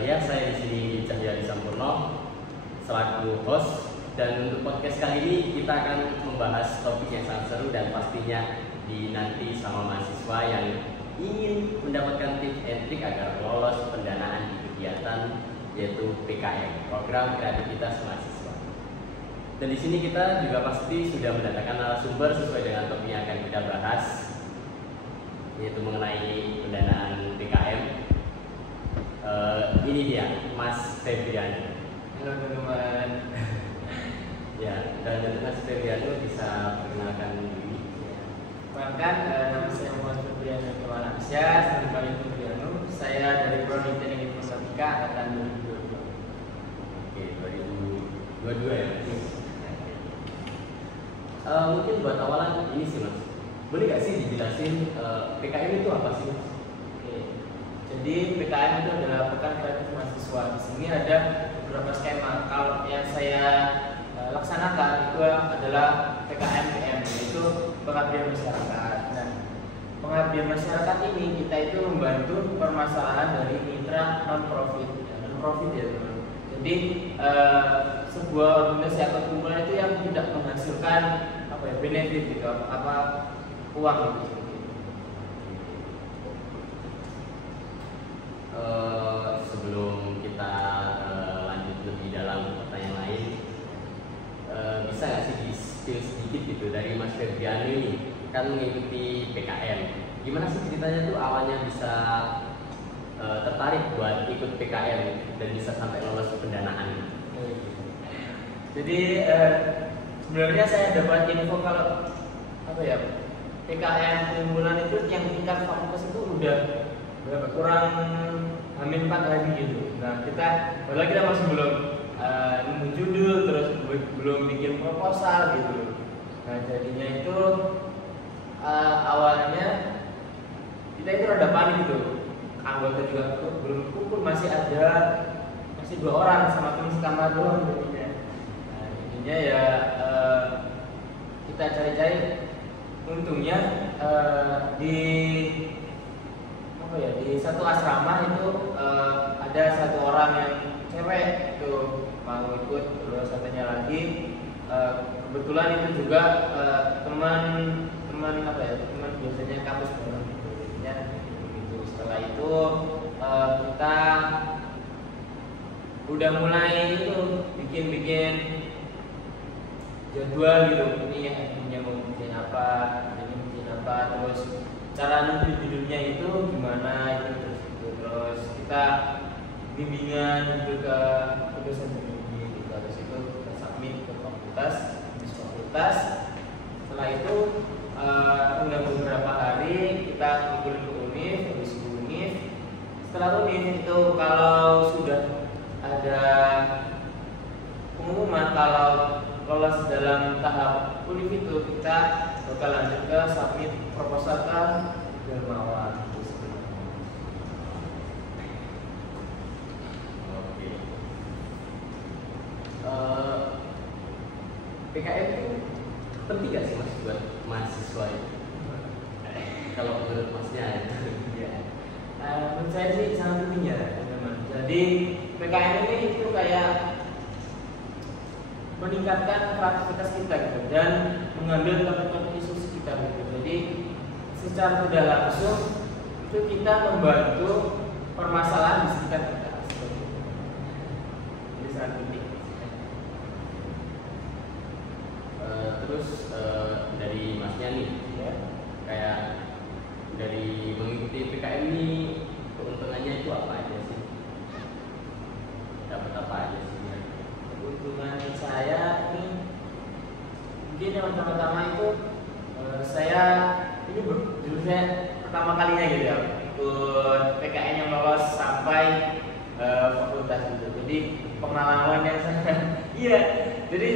Ya, saya di sini Cahyadi Sampurno selaku host, dan untuk podcast kali ini kita akan membahas topik yang sangat seru dan pastinya dinanti sama mahasiswa yang ingin mendapatkan tips and trik agar lolos pendanaan di kegiatan yaitu PKM, Program Kreativitas Mahasiswa. Dan di sini kita juga pasti sudah mendatangkan narasumber sesuai dengan topik yang akan kita bahas, yaitu mengenai pendanaan PKM. Ini dia, Mas Febriano. Halo teman-teman. Ya, dan Mas Febriano bisa perkenalkan diri. Bahkan nama saya Muhammad Febriano Kemal Aksya, Selamat Febriano. Saya dari Prodi Teknik Informatika angkatan 2022. Oke, 2022 ya. Mungkin buat awalan ini sih Mas, boleh nggak sih dijelasin PKM itu apa sih Mas? Jadi PKM itu adalah Pekan Kreatif Mahasiswa. Di sini ada beberapa skema. Kalau yang saya laksanakan itu adalah PKM PM, yaitu pengabdian masyarakat. Nah, pengabdian masyarakat ini kita itu membantu permasalahan dari mitra non-profit ya teman. Jadi sebuah organisasi atau kumpulan itu yang tidak menghasilkan benefit gitu, uang gitu. Sebelum kita lanjut lebih dalam pertanyaan lain, bisa nggak sih di-spill sedikit gitu dari Mas Febriano ini kan mengikuti PKM, gimana sih ceritanya tuh awalnya bisa tertarik buat ikut PKM dan bisa sampai lolos pendanaan? Jadi sebenarnya saya dapat info kalau PKM unggulan itu yang tingkat fakultas itu udah kurang hamin 4 hari gitu. Nah kita masih belum nemu judul, terus belum bikin proposal gitu. Nah jadinya itu awalnya kita itu rada panik gitu. Anggota juga belum kumpul, masih 2 orang sama teman sekamar doang jadinya. Nah jadinya ya kita cari-cari. Untungnya di satu asrama itu ada 1 orang yang cewek itu mau ikut, terus katanya lagi kebetulan itu juga teman biasanya kampus bareng gitu. Jadinya begitu. Setelah itu kita udah mulai itu bikin jadwal gitu, ini mau bikin apa, terus cara nentuin judulnya itu gimana itu, terus kita bimbingan gitu ke dosen pembimbing gitu. Terus itu kita submit ke fakultas. Setelah itu tinggal beberapa hari kita kumpulin ke univ, habis ke univ. Setelah univ itu kalau sudah ada pengumuman kalau lolos dalam tahap univ itu, kita bakal lanjut ke submit proposal ke Dermawan. Oke. PKM itu penting gak sih Mas buat mahasiswa itu? Kalau menurut Masnya Ya. Menurut saya sih sangat penting ya teman-teman. Jadi PKM ini itu kayak meningkatkan kreativitas kita gitu, dan mengambil topik-topik isu sekitar gitu. Jadi secara tidak langsung itu kita membantu permasalahan di sekitar kita. Jadi sangat penting. Terus dari Masnya nih, Ya. kayak dari mengikuti PKM ini keuntungannya itu apa aja sih? Dapat apa aja sih? Keuntungan saya ini mungkin yang pertama-tama itu saya pertama kalinya gitu ya ikut PKN yang lolos sampai fakultas gitu. Jadi pengalaman yang sangat iya. Jadi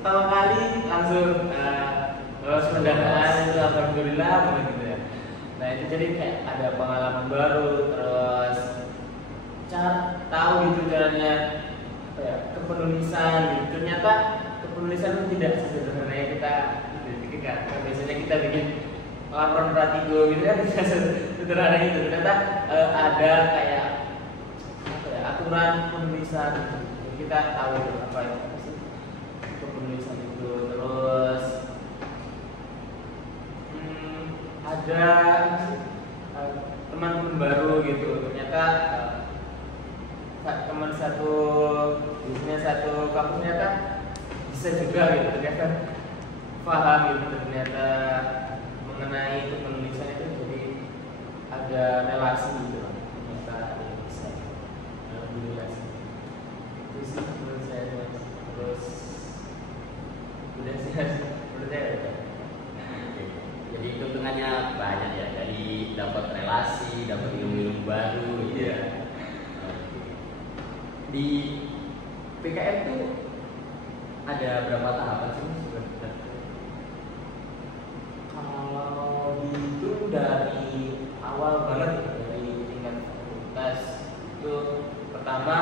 pertama kali langsung lolos pendanaan itu alhamdulillah gitu ya. Nah itu jadi kayak ada pengalaman baru, terus tahu gitu caranya kepenulisan gitu. Ternyata kepenulisan itu tidak sesederhana yang kita pikirkan. Biasanya kita bikin laporan pratigo gitu kan tidak sederhana itu. Ternyata ada kayak aturan penulisan. Kita tahu itu apa sih penulisan itu. Terus ada teman-teman baru gitu, ternyata teman satu biasanya satu kampus ternyata bisa juga gitu, ternyata paham gitu, ternyata mengenai itu penulisan itu, jadi ada relasi gitu, ternyata ada yang bisa alhamdulillah sih. Itu sih menurut saya. Terus udah sih menurut saya udah. Jadi keuntungannya banyak ya, dari dapat relasi, dapat ilmu baru gitu ya. Di PKM tuh ada berapa tahapan sih sebenarnya? Kalau itu dari awal banget dari tingkat fakultas itu pertama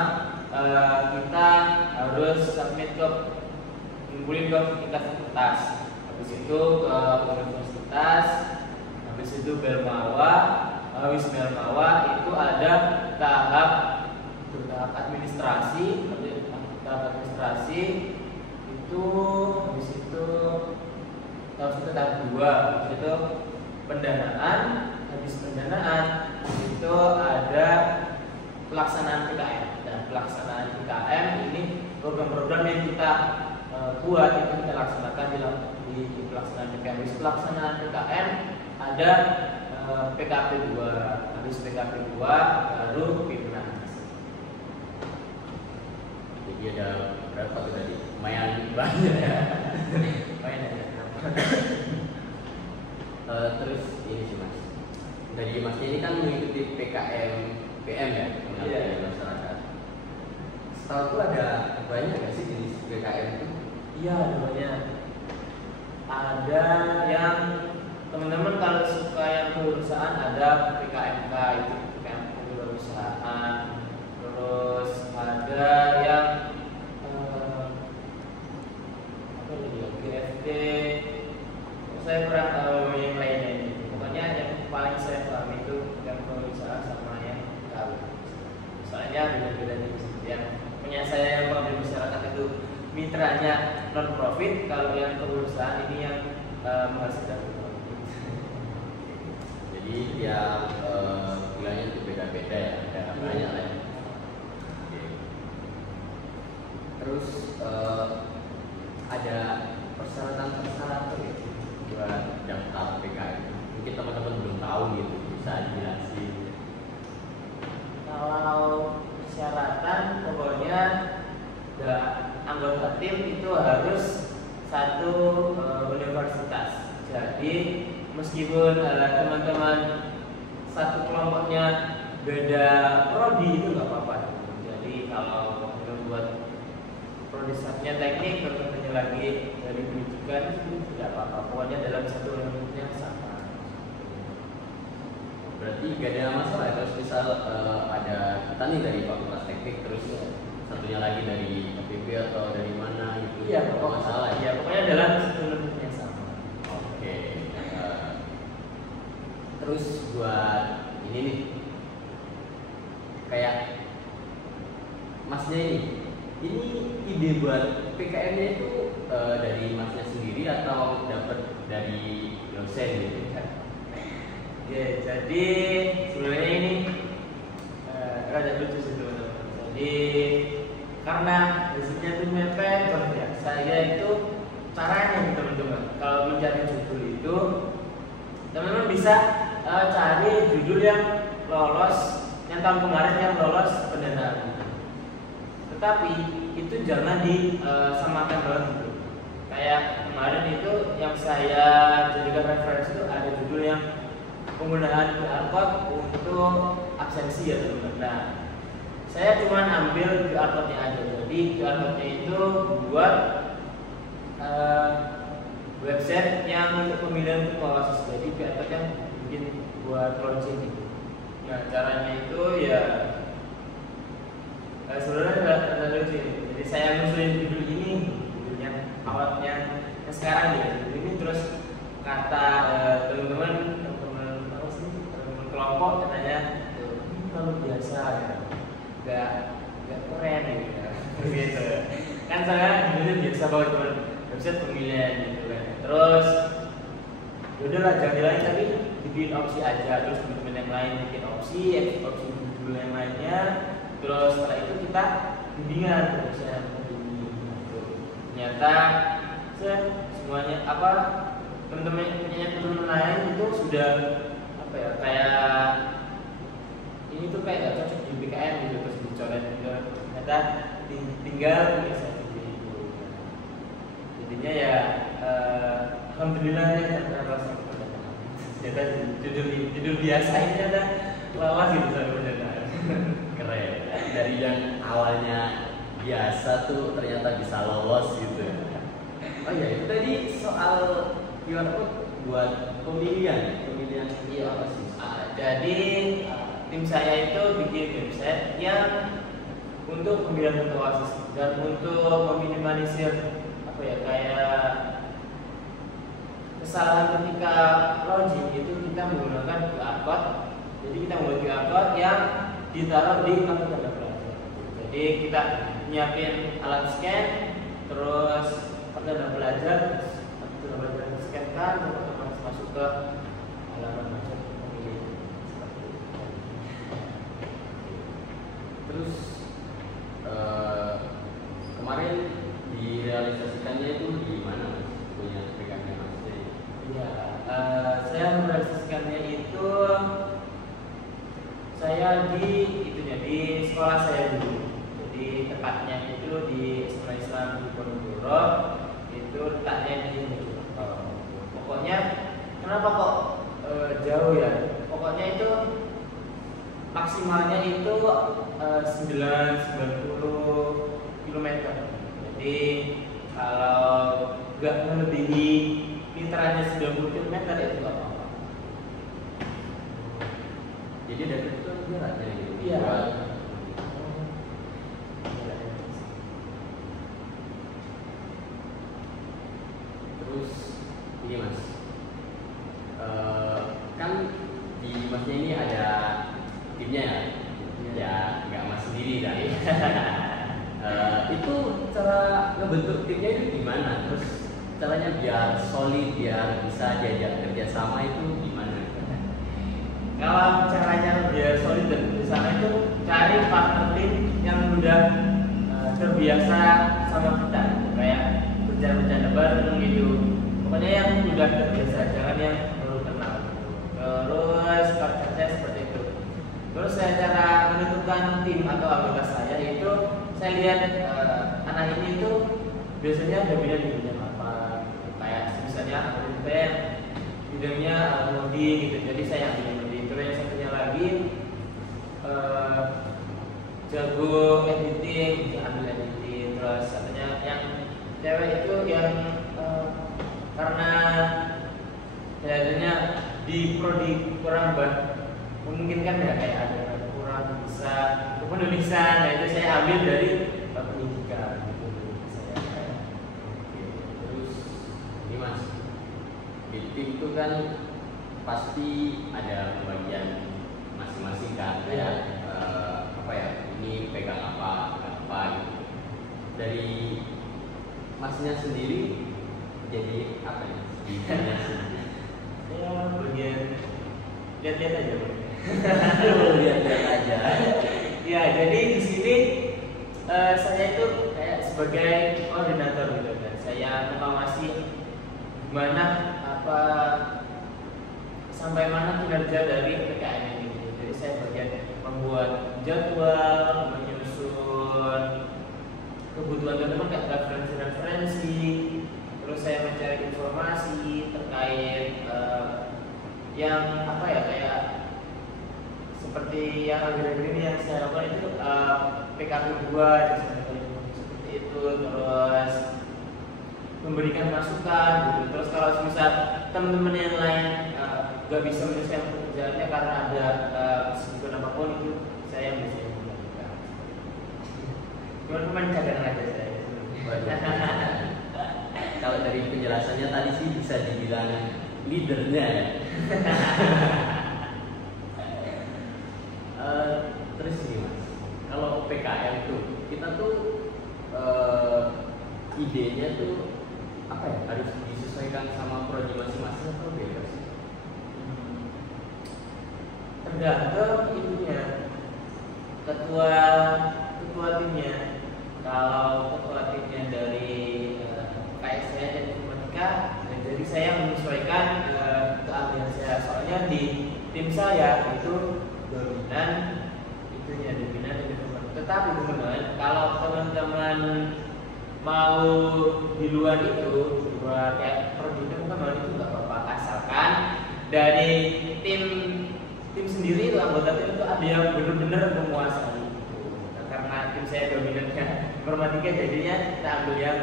kita harus submit ke ngumpulin ke tingkat fakultas, habis itu ke universitas, habis itu Belmawa, habis Belmawa itu ada tahap administrasi, itu habis itu tahap 2, habis itu pendanaan, habis pendanaan itu ada pelaksanaan PKM, dan pelaksanaan PKM ini program-program yang kita buat itu kita laksanakan di pelaksanaan PKM. Habis pelaksanaan PKM ada PKP 2, habis PKP 2 baru Pimnas. Jadi ada berapa tuh tadi? Lumayan banyak ya. Lumayan ada. Terus ini sih Mas, dari Masnya ini kan mengikuti PKM PM ya, pengabdian masyarakat. Setahu tuh ada banyak nggak sih jenis PKM itu? Iya, ada banyak. Ada yang teman-teman kalau suka yang kewirausahaan ada PKMK, itu PKM kewirausahaan. Terus ada yang apa lagi ya, GFT. Saya kurang tahu yang lainnya ini. Pokoknya yang paling saya paham itu yang kewirausahaan sama yang KW. Soalnya beda-beda nih. Yang punya saya yang pengabdian masyarakat itu mitranya non profit, kalau yang kewirausahaan ini yang menghasilkan profit. Jadi tiap bulannya itu beda-beda ya, ada banyak lah. Ya. Terus ada persyaratan ya buat daftar PKM. Mungkin teman-teman belum tahu gitu, bisa dijelasin. Kalau persyaratan pokoknya anggota tim itu harus satu universitas. Jadi meskipun teman-teman satu kelompoknya beda prodi itu nggak apa-apa. Jadi kalau membuat prodi satunya teknik, berikutnya lagi dari pendidikan itu tidak apa-apa. Pokoknya dalam satu universitas yang sama. Berarti gak ada masalah. Terus misal ada kita nih dari fakultas teknik, terus satunya lagi dari FIB atau dari mana gitu. Iya, pokoknya masalah. Iya, pokoknya dalam satu universitas yang sama. Oke. Terus buat ini nih, kayak Masnya ini ide buat PKM-nya itu dari Masnya sendiri atau dapat dari dosen gitu? Ya, jadi sebenarnya ini rada lucu sih teman-teman. Jadi karena basicnya itu mepet banget ya. Saya itu caranya nih teman-teman, kalau mencari judul itu teman-teman bisa cari judul yang lolos, yang tahun kemarin yang lolos pendanaan. Tetapi itu jangan disamakan banget gitu. Kayak kemarin itu yang saya jadikan referensi itu ada judul yang penggunaan QR code untuk absensi ya teman-teman. Nah, saya cuma ambil QR code-nya aja. Jadi QR code-nya itu buat website yang untuk pemilihan ketua OSIS. Jadi QR code yang bikin buat launching gitu. Nah, caranya itu ya sebenarnya ada lucu. Jadi saya ngusulin judul ini, judulnya awalnya yang sekarang ya. Judul ini terus kata teman-teman kelompok katanya ini terlalu biasa ya, agak keren gitu ya. Gitu. Kan saya dulu biasa banget teman website pemilihan gitu kan. Terus udahlah jangan lain tapi bikin opsi aja, terus teman-teman yang lain bikin opsi dulu yang lainnya, terus setelah itu kita bimbingan terusnya gitu. Ternyata semuanya apa teman-teman lain itu sudah apa ya kayak ini tuh kayak gak cocok di BKM gitu, terus dicoret gitu. Ternyata tinggal bikin sendiri itu. Jadinya ya alhamdulillah ya terasa ternyata judul biasa ini ada lawas gitu sebenarnya. Keren. Dari yang awalnya biasa tuh ternyata bisa lolos gitu. Oh iya, itu tadi soal QR code buat pemilihan Iya. apa sih? Jadi tim saya itu bikin website yang untuk pemilihan ketua OSIS dan untuk meminimalisir apa ya kayak kesalahan ketika login itu kita menggunakan QR code. Jadi kita membuat QR code yang ditaruh di kartu tanda pelajar. Jadi kita nyiapin alat scan, terus kartu tanda pelajar, scan kan, terus masuk ke halaman macet pemilih. Terus kemarin direalisasikannya itu di mana Mas? Punya PKM Mas? Iya, saya merealisasikannya itu saya di sekolah saya dulu. Jadi tepatnya itu di sekolah Islam di Ponorogo, itu letaknya di Mojokerto. Pokoknya kenapa kok jauh ya? Pokoknya itu maksimalnya itu 90 km. Jadi kalau nggak melebihi literannya 90 km itu nggak apa-apa. Jadi dari itu jaraknya gitu. Iya. Terus ini Mas, kan di Masnya ini ada timnya ya nggak Mas sendiri kan? Itu cara ngebentuk timnya itu gimana? Terus caranya biar solid, biar bisa diajak kerjasama itu gimana? Kalau caranya biar solid dan bersama itu cari partner tim yang udah terbiasa sama kita, kayak bercanda-bercanda bareng gitu. Pokoknya yang udah terbiasa, jangan yang baru kenal. Terus caranya seperti itu. Terus saya cara menentukan tim atau anggota saya itu saya lihat anak ini itu biasanya ada bidang di bidang apa, kayak misalnya band bidangnya modi gitu, jadi saya ambil modi. Terus yang satunya lagi jago editing, ambil editing. Terus satunya yang cewek itu yang karena kelihatannya di prodi kurang memungkinkan ya, kayak ada kurang bisa penulisan, nah itu saya ambil dari pendidikan gitu saya. Terus ini Mas, di tim itu kan pasti ada pembagian masing-masing kan, kayak apa ya, ini pegang apa gitu. Dari Masnya sendiri jadi apa ya? Di timnya sendiri? Ya bagian lihat-lihat aja. Lihat-lihat aja. Ya, jadi di sini saya itu kayak sebagai koordinator gitu, dan saya mengawasi gimana apa sampai mana kinerja dari PKM ini. Jadi saya bagian membuat jadwal, menyusun kebutuhan teman-teman, kayak referensi, terus saya mencari informasi terkait yang apa ya, kayak seperti yang akhir-akhir ini yang saya lakukan itu PKP 2 seperti itu. Terus memberikan masukan gitu. Terus kalau misal teman-teman yang lain gak bisa menyelesaikan pekerjaannya karena ada kesibukan apapun, itu saya yang bisa melakukan. Cuma cadangan aja saya. Kalau dari penjelasannya tadi sih bisa dibilang leadernya ya. Terus ini Mas, kalau PKM tuh kita tuh idenya tuh apa ya, harus disesuaikan sama prodi masing-masing atau bebas sih? Tergantung itunya, ketua timnya. Kalau ketua timnya dari kayak saya dan informatika, jadi saya menyesuaikan keahlian saya. Soalnya di tim saya itu dominan informatika. Tetapi teman-teman, kalau teman-teman mau di luar itu, di luar kayak prodi teman-teman itu nggak apa-apa, asalkan dari tim sendiri itu, anggota tim itu ada yang benar-benar menguasai itu. Nah, karena tim saya dominannya informatika, jadinya kita ambil yang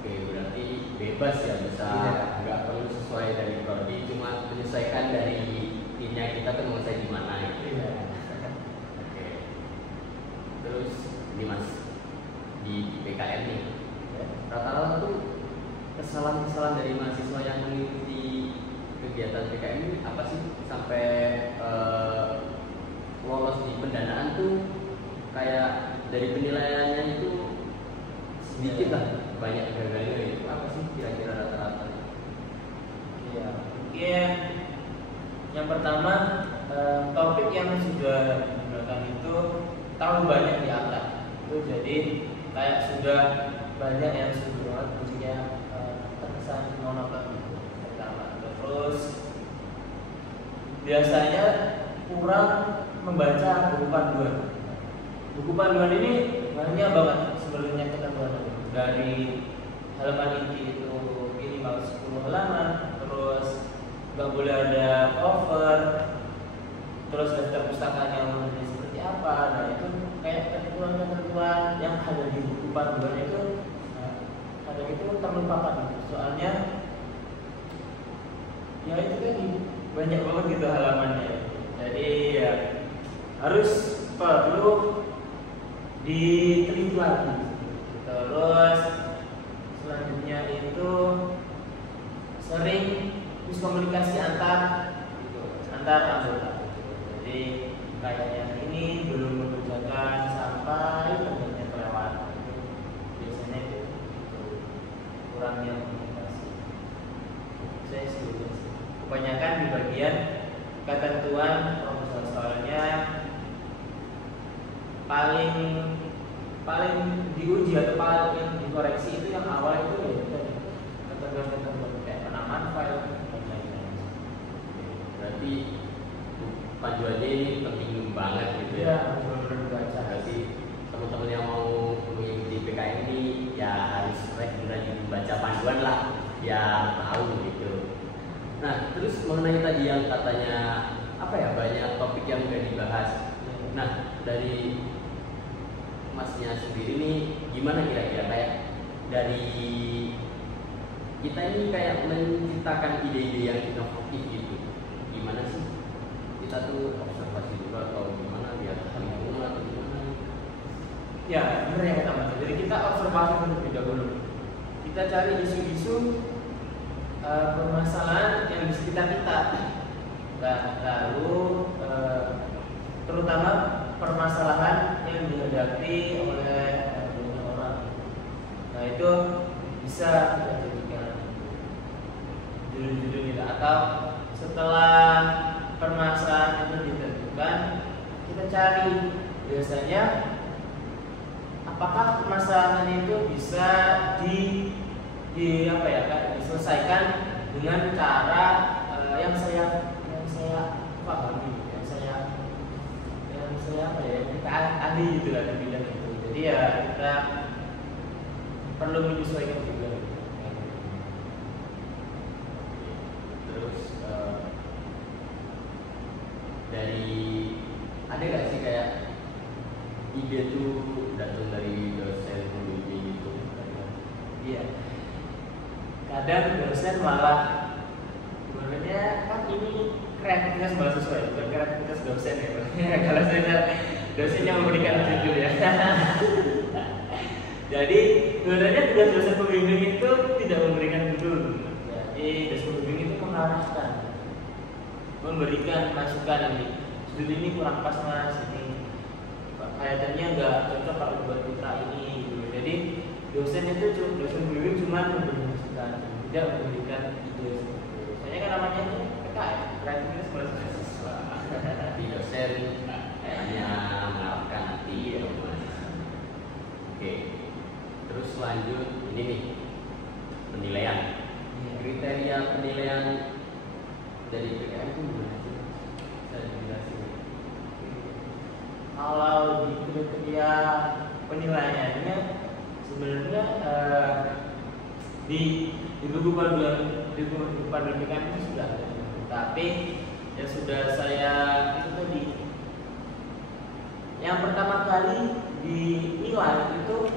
Oke, berarti bebas ya, bisa nggak perlu sesuai dari prodi, cuma menyesuaikan dari timnya kita tuh menguasai di mana gitu. Iya. Oke. Terus ini Mas, di PKM nih, rata-rata tuh kesalahan-kesalahan dari mahasiswa yang mengikuti kegiatan PKM ini apa sih sampai lolos di pendanaan tuh kayak dari penilaiannya itu sedikit lah, banyak gagalnya itu apa sih kira-kira rata-rata? Iya, mungkin yang pertama topik yang sudah digunakan itu terlalu banyak diangkat. Itu jadi kayak sudah banyak yang sudah punya terkesan monoton pertama. Terus biasanya kurang membaca buku panduan. Buku panduan ini banyak banget sebenarnya ketentuan dari halaman inti itu minimal 10 halaman, terus nggak boleh ada cover, terus daftar pustakanya warnanya seperti apa. Nah itu kayak ketentuan-ketentuan yang ada di buku panduan itu kadang itu terlupakan, soalnya ya itu tadi banyak banget gitu halamannya. Jadi ya harus perlu diteliti lagi. Terus selanjutnya itu sering miskomunikasi antar anggota. Jadi kayak yang ini belum mengerjakan sampai terjadinya kelewatan. Biasanya itu kurangnya komunikasi. Saya setuju. Kebanyakan di bagian ketentuan proposal, soalnya paling diuji atau paling dikoreksi itu yang awal itu ya ketentuan kayak penamaan file dan lain-lain. Berarti panduannya ini penting banget gitu ya. Benar-benar dibaca. Berarti teman-teman yang mau mengikuti PKM ini ya harus rajin membaca panduan lah, ya tahu gitu. Nah, terus mengenai tadi yang katanya apa ya, banyak topik yang udah dibahas. Nah, dari Masnya sendiri nih gimana kira-kira kayak dari kita ini kayak menciptakan ide-ide yang inovatif gitu, gimana sih kita tuh observasi dulu atau gimana biar lingkungan atau gimana? Ya, benar yang pertama. Jadi kita observasi terlebih dahulu. Kita cari isu-isu permasalahan yang di sekitar kita. Dan lalu terutama permasalahan yang dihadapi oleh banyak orang. Nah itu bisa kita jadikan judul-judul kita, atau setelah permasalahan itu ditentukan, kita cari biasanya apakah permasalahan itu bisa diselesaikan dengan cara yang saya pahami, kita ahli gitu lah di bidang itu. Jadi ya kita perlu menyesuaikan juga. Terus dari ada nggak sih kayak ide tuh datang dari dosen pembimbing gitu? Iya. Kadang dosen malah sebenarnya kan ini kreativitas mahasiswa ya, bukan kreativitas dosen ya. Kalau saya dosen yang memberikan judul ya. Jadi sebenarnya tugas dosen pembimbing itu tidak memberikan judul. Jadi dosen pembimbing itu mengarahkan, memberikan masukan, ini judul ini kurang pas mas, ini kelihatannya nggak cocok kalau buat mitra ini gitu. Jadi dosen bimbing cuma memberikan, tidak memberikan ide. Soalnya kan namanya itu PKM, kreatif sekolah mahasiswa. Tapi dosen hanya mengarahkan hati ya mahasiswa. Oke, terus lanjut ini nih, penilaian. Kriteria penilaian dari PKM itu gimana sih? Saya jelasin. Kalau di kriteria penilaiannya sebenarnya di buku panduan PKM itu sudah ada, tapi yang sudah saya itu tadi yang pertama kali dinilai itu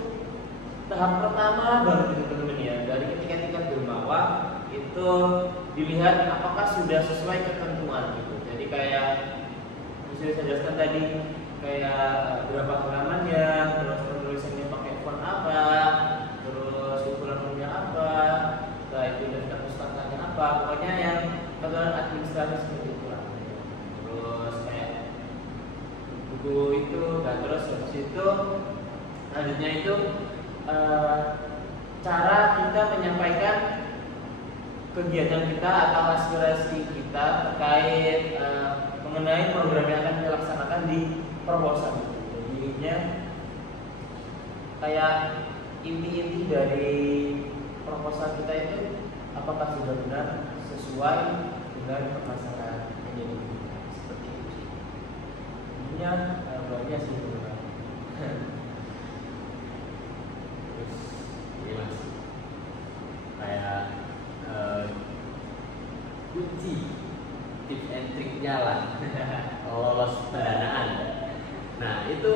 tahap pertama baru teman-teman ya, dari ketika tingkat Dermawa itu dilihat apakah sudah sesuai ketentuan gitu. Jadi kayak sudah saya jelaskan tadi, kayak berapa halamannya, terus penulisannya pakai font apa, terus ukuran apa, setelah itu daftar pustakanya apa, pokoknya yang ketentuan administratif seperti itu lah. Terus kayak buku itu, dan terus habis itu selanjutnya itu cara kita menyampaikan kegiatan kita atau aspirasi kita terkait mengenai program yang akan dilaksanakan di proposal. Jadinya kayak inti-inti dari proposal kita itu apakah sudah benar sesuai dengan permasalahan yang jadi seperti itu. Intinya banyak sih benar. Terus ini mas, kayak kunci tips and triknya lah lolos pendanaan. Nah itu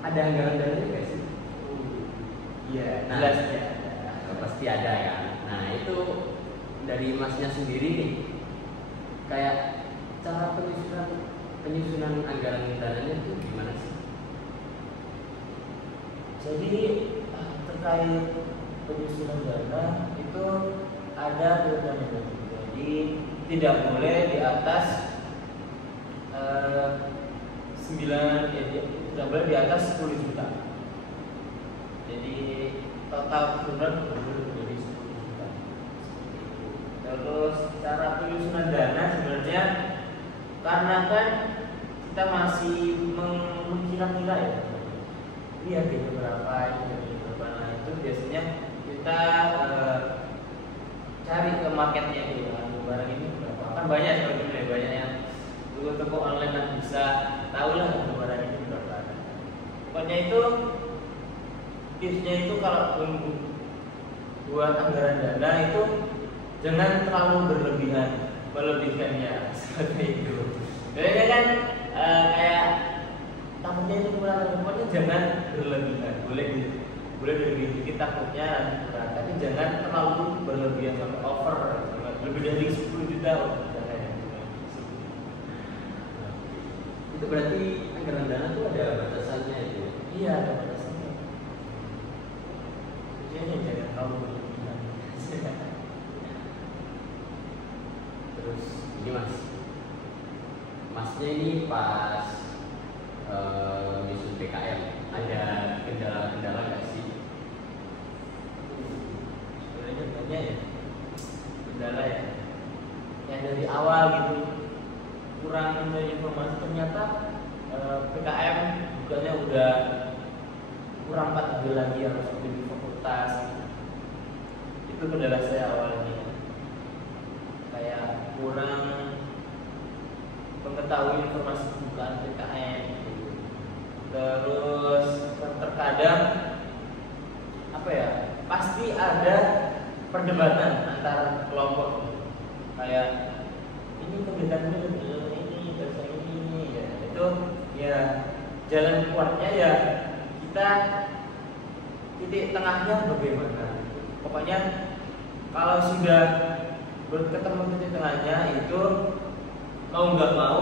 ada anggaran dananya nggak sih? Iya, Nah, jelas ya. pasti ada kan. Nah itu dari masnya sendiri nih, kayak cara penyusunan anggaran dananya itu gimana sih? Jadi terkait penyusunan dana itu ada kriteria. Jadi tidak boleh di atas 10 juta. Jadi total keseluruhan dari 10 juta. Terus cara penyusunan dana sebenarnya karena kan kita masih mengkira-kira ya. Lihat di beberapa itu biasanya kita cari ke marketnya gitu kan, barang ini berapa. Kan banyak sebenarnya, banyak yang toko online kan bisa tahu lah barang ini berapa. Pokoknya itu tipsnya itu kalau buat anggaran dana itu jangan terlalu melebihkannya seperti itu. Jadi kan kayak takutnya itu kurang, pokoknya jangan berlebihan. Boleh lebih dikit takutnya, tapi jangan terlalu berlebihan sampai over, lebih dari 10 juta. Itu berarti anggaran dana tuh ada batasannya itu? Iya, ada batasannya. Tujuannya jangan terlalu berlebihan. Terus ini masnya ini pas nyusun PKM ada kendala-kendala nggak sih? Sebenarnya banyak ya kendala ya. Yang dari awal gitu kurang mencari informasi, ternyata PKM bukannya udah kurang 4 lagi harus di fakultas. Itu kendala saya awalnya. Kayak kurang mengetahui informasi pembukaan PKM. Terus terkadang apa ya, pasti ada perdebatan antar kelompok. Kayak ini kegiatan ini dasar ini ya, itu ya jalan keluarnya ya kita titik tengahnya bagaimana. Pokoknya kalau sudah bertemu titik tengahnya itu mau nggak mau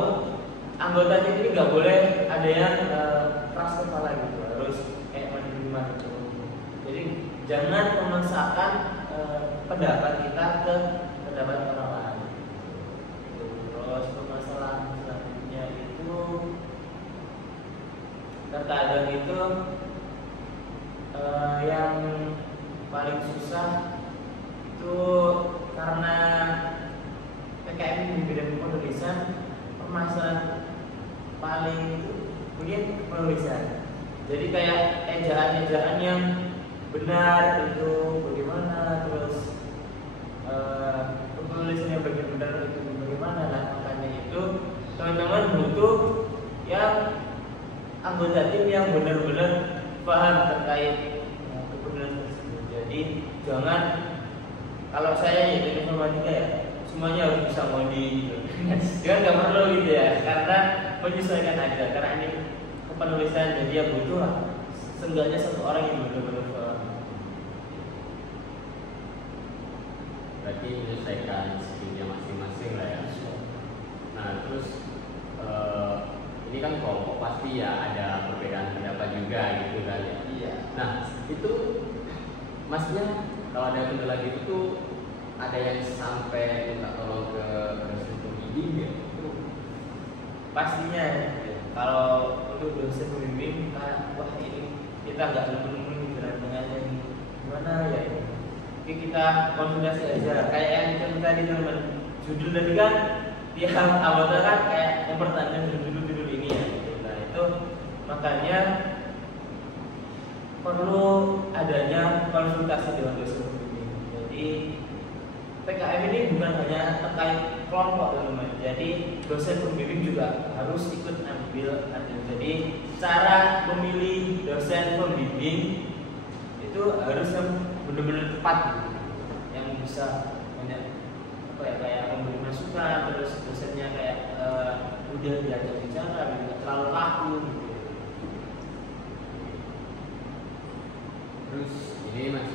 anggota ini nggak boleh ada yang keras kepala gitu, harus kayak menerima gitu. Jadi jangan memaksakan pendapat kita ke pendapat orang lain. Terus permasalahan selanjutnya itu terkadang itu yang paling susah itu karena PKM di bidang penulisan, permasalahan paling itu mungkin penulisan. Jadi kayak ejaan-ejaan yang benar itu bagaimana, terus penulisan yang bagian benar itu bagaimana. Nah, makanya itu teman-teman butuh yang anggota tim yang benar-benar paham terkait kebenaran tersebut. Jadi jangan, kalau saya ya di informatika ya semuanya harus bisa ngoding gitu. Jangan nggak perlu gitu ya, karena menyesuaikan aja. Karena ini kepenulisan, jadi ya butuh lah seenggaknya satu orang yang benar-benar paham. Berarti menyesuaikan skillnya masing-masing lah ya. Nah terus ini kan kelompok pasti ya ada perbedaan pendapat juga gitu kan ya. Iya. Nah itu masnya kalau ada kendala gitu tuh ada yang sampai minta tolong ke dosen pembimbing ya? Pastinya ya. Kalau untuk dosen pembimbing, wah ini kita nggak nemu dengan gimana ya ini. Oke, kita konsultasi aja. Kayak yang tadi teman judul tadi kan tiap anggota kan kayak mempertanyakan judul ini ya. Nah itu makanya perlu adanya konsultasi dengan dosen pembimbing. Jadi PKM ini bukan hanya terkait kelompok teman-teman. Jadi dosen pembimbing juga harus ikut ambil andil. Jadi cara memilih dosen pembimbing itu harus yang benar-benar tepat, yang bisa banyak apa ya, kayak memberi masukan, terus dosennya kayak udah diajak bicara, tidak terlalu kaku gitu. Terus ini mas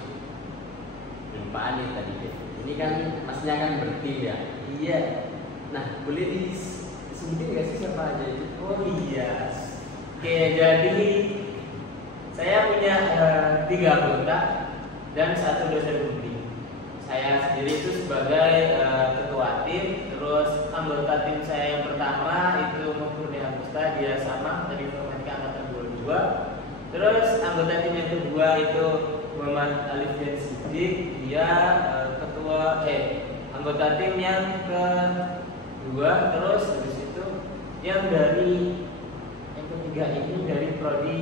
Pak nih tadi ini kan masnya kan bertim ya. Iya. Nah boleh disebutin nggak sih siapa aja itu? Oh iya. Oke, jadi saya punya 3 anggota dan 1 dosen pembimbing. Saya sendiri itu sebagai ketua tim. Terus anggota tim saya yang pertama itu Mufurni Agusta, dia sama dari informatika angkatan 22. Terus anggota tim yang kedua itu Muhammad Alif Siddiq, dia anggota tim yang kedua. Terus habis itu yang ketiga ini dari prodi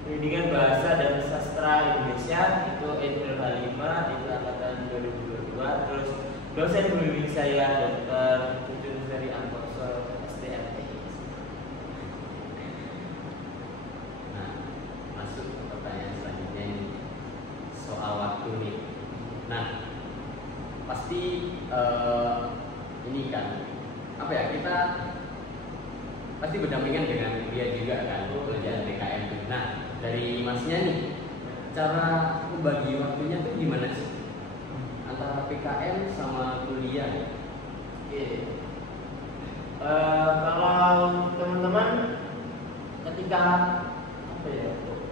Pendidikan Bahasa dan Sastra Indonesia, itu Edwin Halimah, itu angkatan 2022. Terus dosen pembimbing saya Dr. Cucun Ferry Antoso, STMT. Nah masuk ke pertanyaan selanjutnya ini soal waktu nih. Nah pasti ini kan apa ya, kita pasti berdampingan dengan dia juga kan pekerjaan PKM. Nah dari masnya nih cara membagi waktunya tuh gimana sih antara PKM sama kuliah? Kalau teman-teman ketika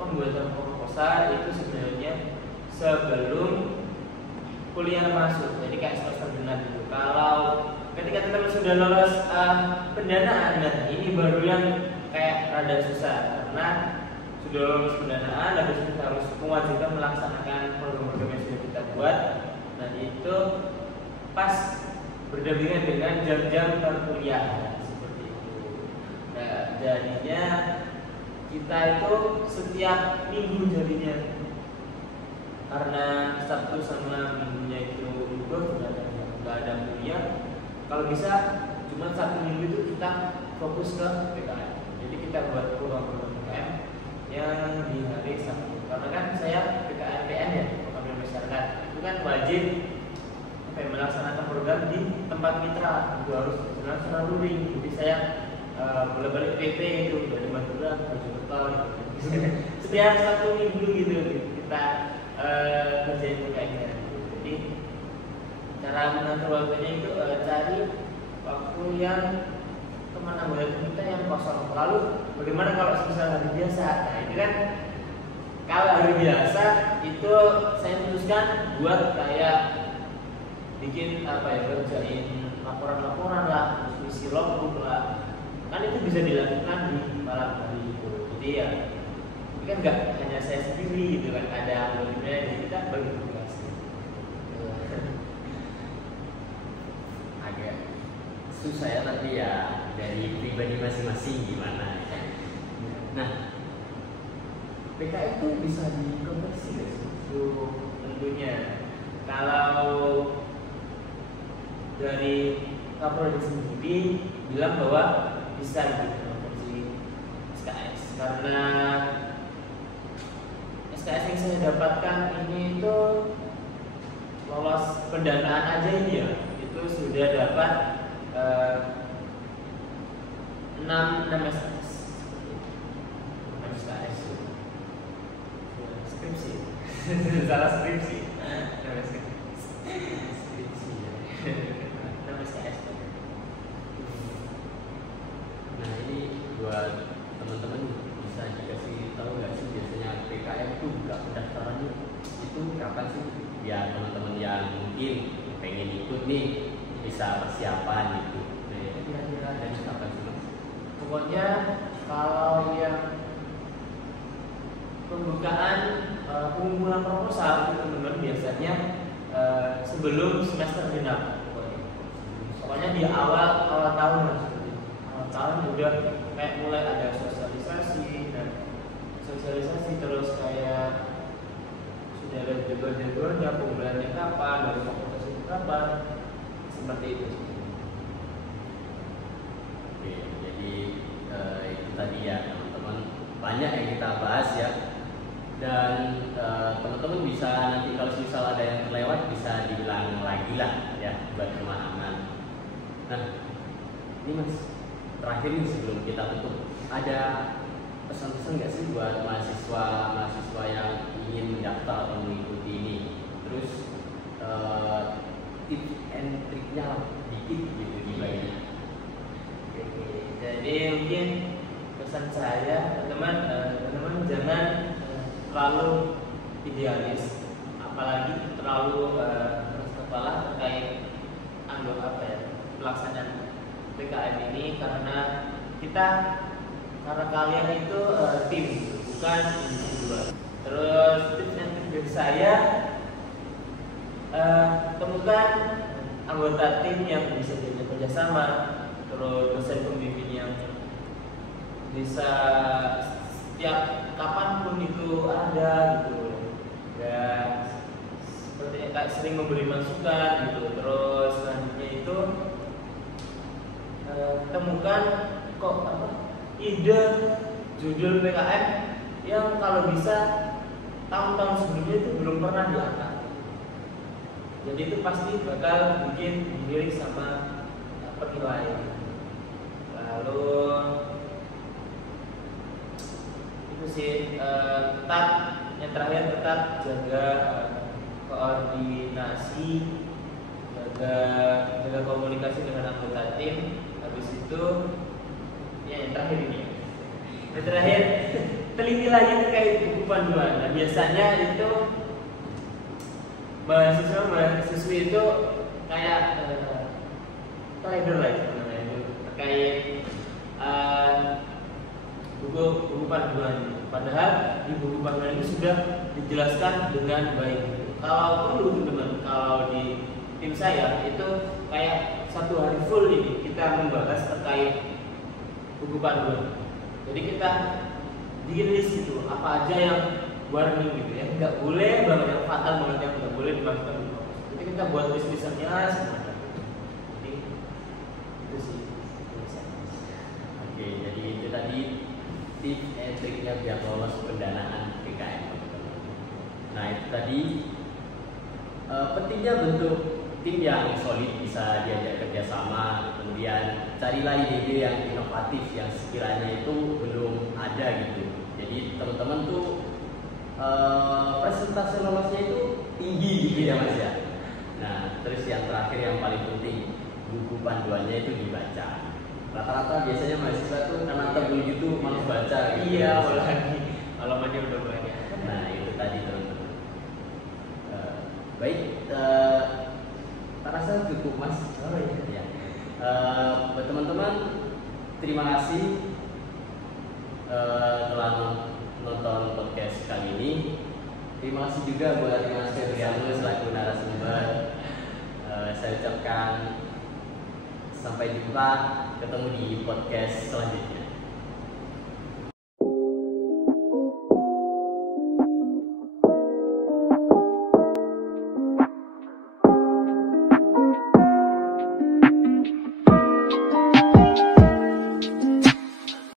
pembuatan proposal itu sebenarnya sebelum kuliah masuk, jadi kayak semester genap itu. Kalau ketika teman-teman sudah lolos pendanaan, nah ini baru yang kayak rada susah karena sudah lolos pendanaan, habis itu harus mewajibkan melaksanakan program-program yang sudah kita buat. Nah itu pas berdampingan dengan jam-jam perkuliahan seperti itu. Nah, jadinya kita itu setiap minggu jadinya, karena Sabtu sama minggunya itu libur, nggak ada kuliah. Kalau bisa cuma 1 minggu itu kita fokus ke PKM. Jadi kita buat program-program PKM yang di hari Sabtu. Karena kan saya PKM PN ya, program masyarakat, itu kan wajib melaksanakan program di tempat mitra, itu harus selalu ring. Jadi saya bolak-balik PT itu dari Madura ke Mojokerto gitu. Setiap 1 minggu gitu kita kerjain PKM-nya. Jadi cara mengatur waktunya itu cari waktu yang teman anggota kita yang kosong. Lalu bagaimana kalau misal hari biasa? Nah itu kan kalau hari biasa itu saya putuskan buat kayak bikin kerjain laporan-laporan lah, isi logbook lah, kan itu bisa dilakukan di malam hari itu. Jadi ya ini kan nggak hanya saya sendiri gitu kan, ada anggotanya, jadi kita bagi tugas. Agak susah ya, tapi ya dari pribadi masing-masing gimana. Nah, PKM itu bisa dikonversi nggak sih? Itu tentunya kalau dari Kapolri sendiri bilang bahwa bisa dikonversi SKS, karena SKS yang saya dapatkan ini itu lolos pendanaan aja ini ya, itu sudah dapat 6 SKS. 6 SKS skripsi. Salah skripsi. 6 skripsi ya. 6 SKS. Nah, ini buat teman-teman bisa dikasih tahu nggak sih biasanya PKM itu buka pendaftarannya itu kapan sih? Biar teman-teman yang mungkin pengen ikut nih bisa persiapan gitu. Nah, kira-kira dari kapan sih, Mas? Pokoknya kalau yang pembukaan pengumpulan proposal itu teman-teman biasanya sebelum semester genap. Pokoknya di awal tahun lah, awal tahun udah kayak mulai ada sosialisasi terus kayak sudah ada jadwal-jadwalnya, pengumpulannya kapan, dari fakultas itu kapan, seperti itu. Oke, jadi itu tadi ya teman-teman, banyak yang kita bahas ya. Dan teman-teman bisa nanti kalau misal ada yang terlewat bisa diulang lagi lah ya buat pemahaman. Nah, ini Mas, terakhir nih sebelum kita tutup, ada pesan-pesan nggak sih buat mahasiswa yang ingin mendaftar atau mengikuti ini? Terus tips and triknya lah dikit gitu gimana? Jadi mungkin pesan saya teman-teman jangan terlalu idealis, apalagi terlalu keras kepala terkait pelaksanaan PKM ini, karena kalian itu tim, bukan individual. Terus tips dan trik dari saya, temukan anggota tim yang bisa diajak kerjasama, terus dosen pembimbing yang bisa setiap kapanpun itu ada gitu, dan seperti kayak sering memberi masukan gitu. Terus selanjutnya itu temukan ide judul PKM yang kalau bisa tahun-tahun sebelumnya itu belum pernah diangkat. Jadi itu pasti bakal bikin dilirik sama penilaian. Lalu itu sih, yang terakhir tetap jaga koordinasi, jaga komunikasi dengan anggota tim. Habis itu yang terakhir ini. Yang terakhir, teliti lagi terkait buku panduan. Nah, biasanya itu mahasiswi itu kayak trader lah sebenarnya itu terkait buku panduan. Padahal di buku panduan ini sudah dijelaskan dengan baik. Kalau perlu teman-teman, kalau di tim saya itu kayak 1 hari full ini kita membahas terkait buku panduan. Jadi kita bikin list gitu, apa aja yang warning gitu ya, nggak boleh banget yang fatal banget yang nggak boleh dimasukkan di proposal. Jadi kita buat list-listnya semua. Jadi itu sih. Oke, jadi itu tadi tips and triknya biar lolos pendanaan PKM. Nah, itu tadi pentingnya bentuk tim yang solid, bisa diajak kerjasama, kemudian carilah ide-ide yang inovatif yang sekiranya itu belum ada gitu. Jadi teman-teman tuh presentasi lolosnya itu tinggi gitu ya Mas ya. Nah, terus yang terakhir yang paling penting, buku panduannya itu dibaca. Rata-rata biasanya mahasiswa tuh karena tebel gitu malas baca gitu. Iya, apalagi halamannya udah banyak. Nah, itu tadi teman-teman. Baik, tak rasa cukup Mas. Oh iya. Ya. Buat teman-teman terima kasih telah nonton podcast kali ini. Terima kasih juga buat Mas Febriano selaku narasumber. Saya ucapkan sampai jumpa, ketemu di podcast selanjutnya.